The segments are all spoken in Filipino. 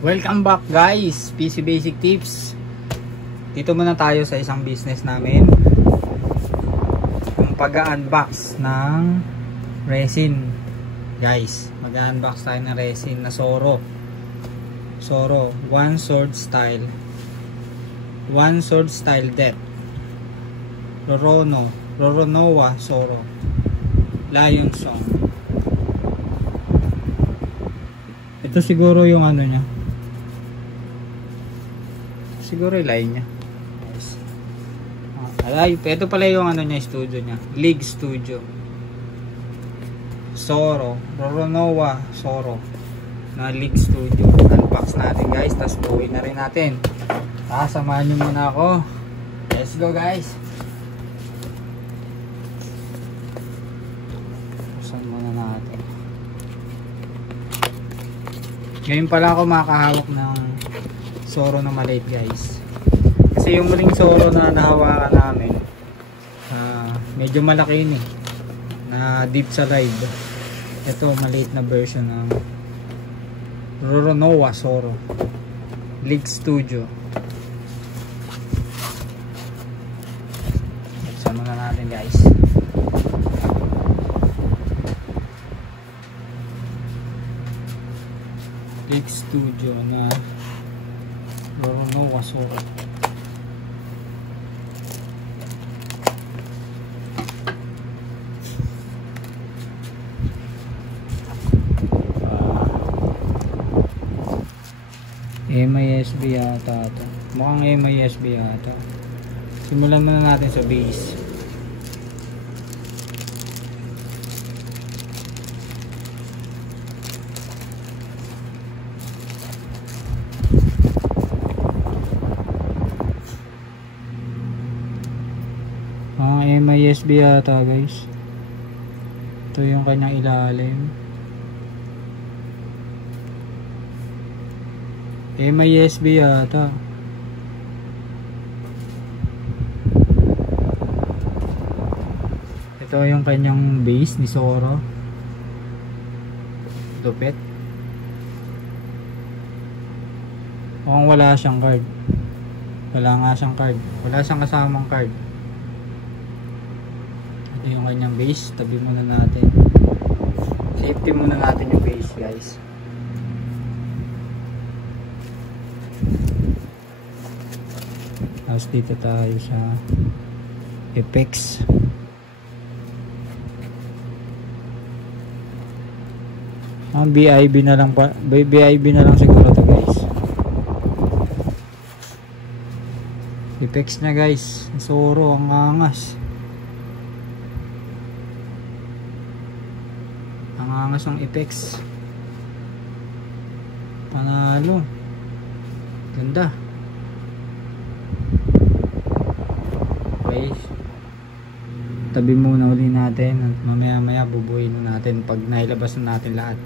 Welcome back guys, PC Basic Tips. Dito muna tayo sa isang business namin, yung pag-unbox ng resin. Guys, mag-unbox tayo ng resin na Soro, One Sword Style Death, Roronoa Soro, Lion Song. Ito siguro yung ano niya, siguro yung line niya. Ito pala yung ano niya, studio niya, League Studio. Soro, Roronoa Soro na League Studio. Unbox natin guys, tapos buuin na rin natin. Samahan nyo muna ako. Let's go guys. Buksan muna natin. Ngayon pala ako makahawak ng Soro na maliit guys, kasi yung muling Soro na nahawakan namin medyo malaki yun na deep sa live. Ito maliit na version ng Roronoa Soro League Studio. Sama na natin guys. League Studio na Roronoa Soro. MISB yata ito. Mukhang MISB yata. Simulan muna natin sa base. MISB yata guys. Ito yung kanyang ilalim. MISB yata. Ito yung kanyang base ni Soro. Lupit. Mukhang wala siyang card. Wala nga siyang card. Wala siyang kasamang card. Ito yung kanyang base. Tabi muna natin. Safety muna natin yung base guys. Tapos dito tayo sa Apex. BIB na lang pa, BIB na lang siguro to guys. Apex na guys. Soro ang angas. Ang angas ng Apex. Panalo. Ganda. Tabi muna uli natin at mamaya bubuhin na natin pag nailabas na natin lahat.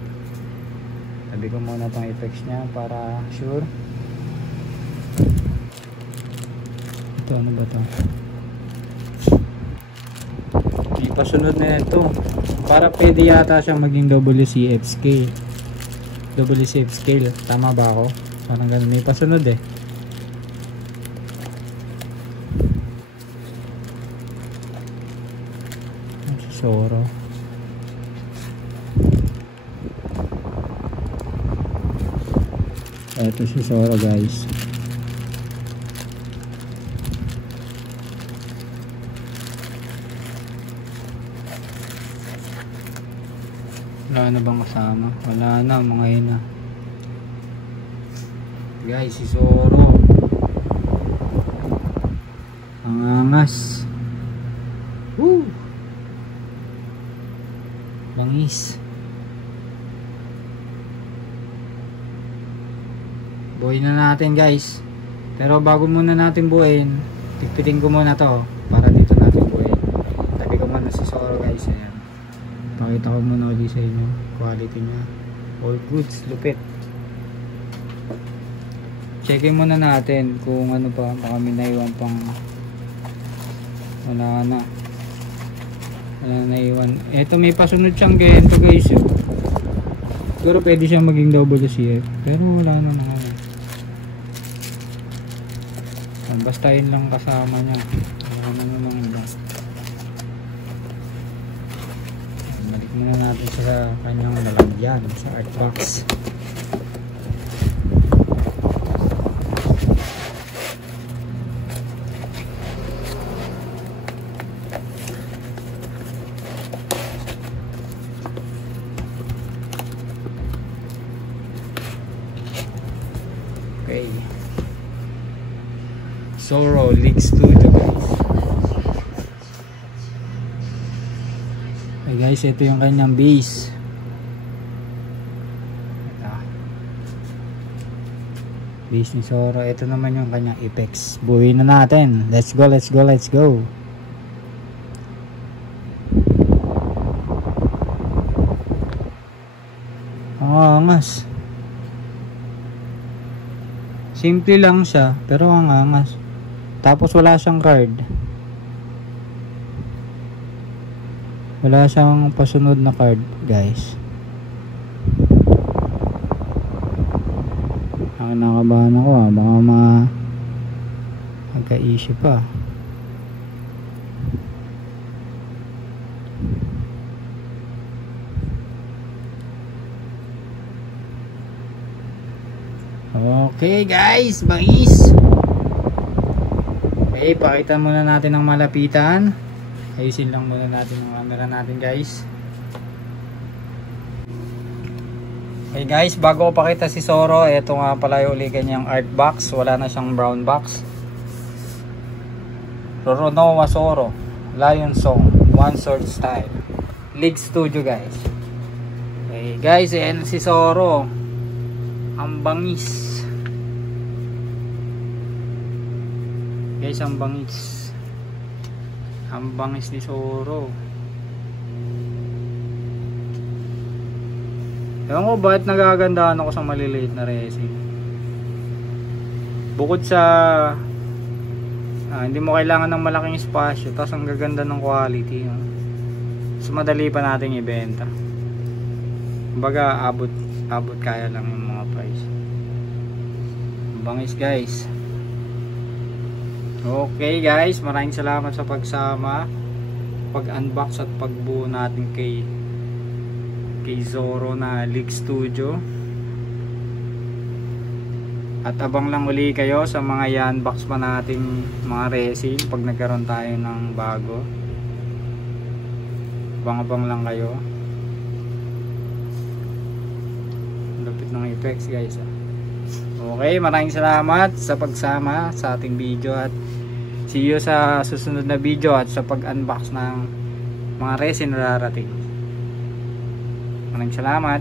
Tabi ko muna itong effects nya para sure. Ito ano ba ito? Di pa sunod na ito. Para pwede yata siya maging WCF scale. WCF scale, tama ba ako? Parang ganun, may pasunod eh. Soro. Ito si Soro guys. Wala na bang kasama? Wala na, mga ina. Guys, si Soro. Ang angas. Woo! Langis. Buuin na natin guys. Pero bago muna natin buuin, pigpitin ko muna to para dito natin buuin. Tabi ko muna si Soro guys. Ayan. Pakita ko muna ulit sa inyo quality nya. All goods, lupit. Checkin muna natin kung ano pa, baka may naiwan pang wala na. Wala na iwan. Eto may pasunod siyang ganito guys. Siguro pwede siyang maging WCF. Pero wala na naman. Basta yun lang kasama niya. Ano naman iba. Balik muna natin sa kanyang lalagyan sa art box. Okay. Zoro League Studio guys. Okay guys, ito yung kanyang base. Ito. Base ni Zoro. Ito naman yung kanyang apex. Buuin na natin. Let's go, let's go, let's go. Ang angas. Simple lang siya, pero ang angas. Tapos wala siyang card. Wala siyang pasunod na card, guys. Ang nakabahan ako baka magka-issue pa. Okay guys, bangis. Okay, pakita muna natin ang malapitan. Ayusin lang muna natin ang camera natin guys. Okay guys, bago ko pakita si Zoro, ito nga pala yung uli kanyang art box. Wala na siyang brown box. Roronoa Zoro Lion Song One Sword Style League Studio guys. Okay guys, ayan si Zoro. Ang bangis guys, ang bangis ni Zoro. Ewan ko bakit nagagandahan ako sa maliliit na resin. Bukod sa hindi mo kailangan ng malaking espasyo, tapos ang gaganda ng quality, so madali pa nating ibenta. Kumbaga abot kaya lang yung mga price. Bangis guys. Okay guys, maraming salamat sa pagsama, pag-unbox at pagbuo natin kay Zoro na League Studio. At abang lang uli kayo sa mga i-unbox pa nating mga resin pag nagkaroon tayo ng bago. Abang lang kayo. Lupit ng effects guys. Okay, maraming salamat sa pagsama sa ating video at see you sa susunod na video at sa pag-unbox ng mga resin na darating. Maraming salamat.